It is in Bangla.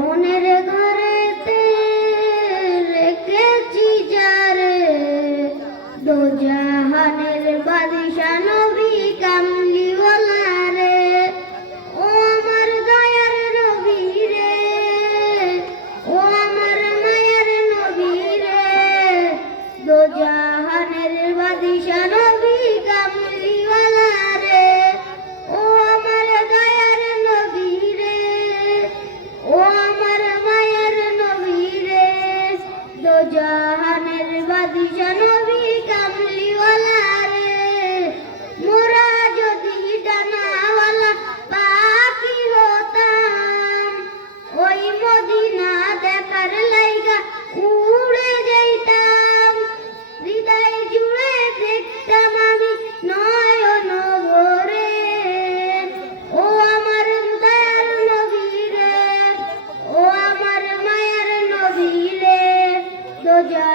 মনের ঘরেতে রেখেছি যারে, দোজাহানের বাদশা নবী কামলিওয়ালা রে। ও আমার দয়ার নবী রে, ও আমার মায়ার নবী রে, দোজাহানের বাদশা নবী কামলিওয়ালা রে। ও আমার দয়ার নবী রে, ও আমার মায়ার নবী রে, দোজাহানের বাদশা নবী কামলিওয়ালা রে। মোরা যদি ডানাওয়ালা পাখি হতাম, ওই মদিনা দেখার লাইগা উড়ে যাইতাম। হৃদয় জুড়ে দেখতাম আমি নয়ন ভরে। ও আমার দয়ার নবী রে, ও আমার মায়ার নবী রে, দোজা